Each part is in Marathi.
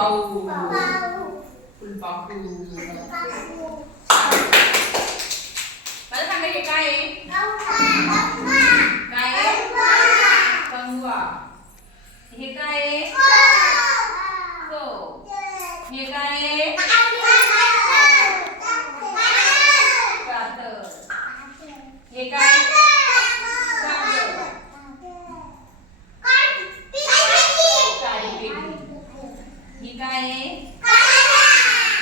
Pau. Pul Pau. Pul Pau. Pul Pau. Pul Pau. Pul Pau. Pul Pau. Pul Pau. Pul Pau. काय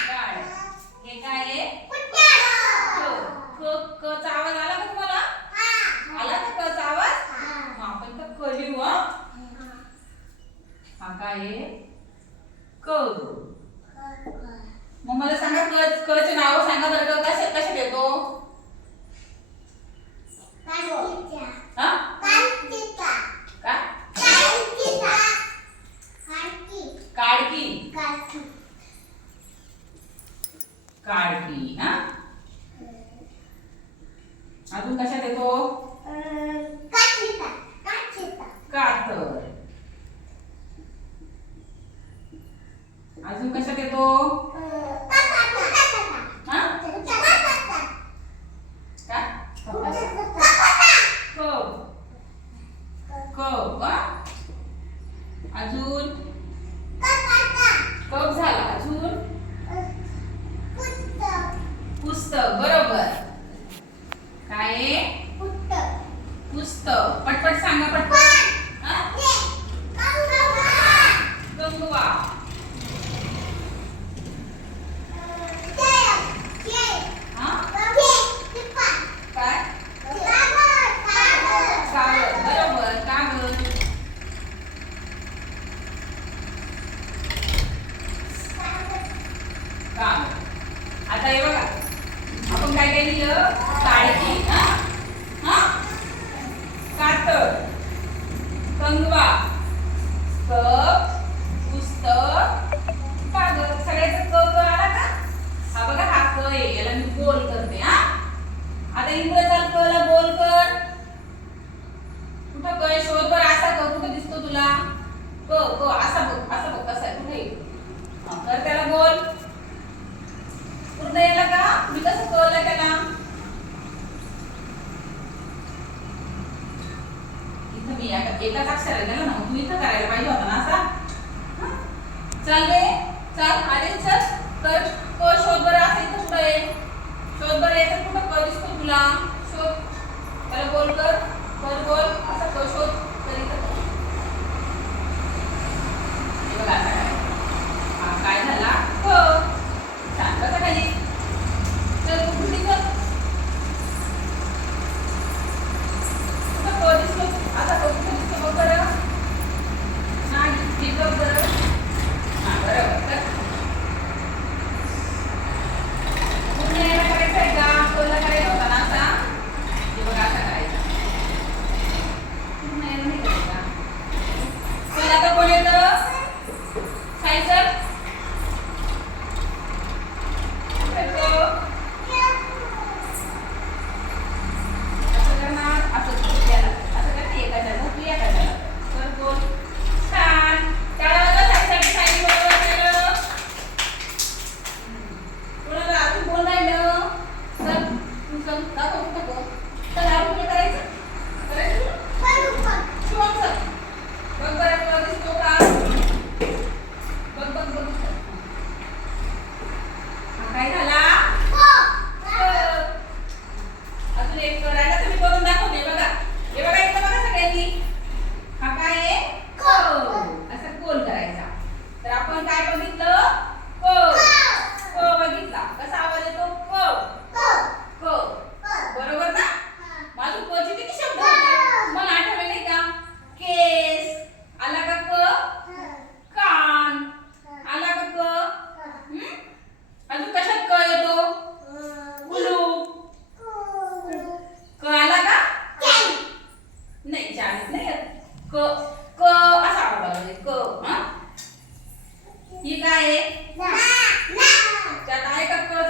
गाड हे काय कचा आवाज आला का तुम्हाला? आला का कचा आवाज? मग आपण तर कलिव हा. काय आहे? क. मग मला सांगा क कचे नाव सांगा बरं कसे कसे देतो? हा? अजून कशात येतो कातर अजून कशात येतो हा? का. अजून? कप झाला. अजून पुस्तक बरोबर काय आहे? पुस्तक पटपट सांगा पटपट हा? कंगवा हा काय कागद बरोबर कागद कागद आता हे बघा आपण काय काळजी हा? कातर कंगवा कप पुस्तक कागद सगळ्याचा क क आला का? हा बघा हा क आहे. याला मी गोल करते हा? आता इंग्रजाला क ला गोल कर. कुठं क आहे? शोध बर असा क कुठं दिसतो तुला? क क असा बघ कसा आहे कुठे आहे? हा, कर त्याला गोल पूर्ण याला का मी कसं कळलं त्याला इथं मी एका- एकाच अक्षराला गेलो ना मग इथं करायला पाहिजे होता. Tá agora. Ikae. Nah, nah. Catahe kok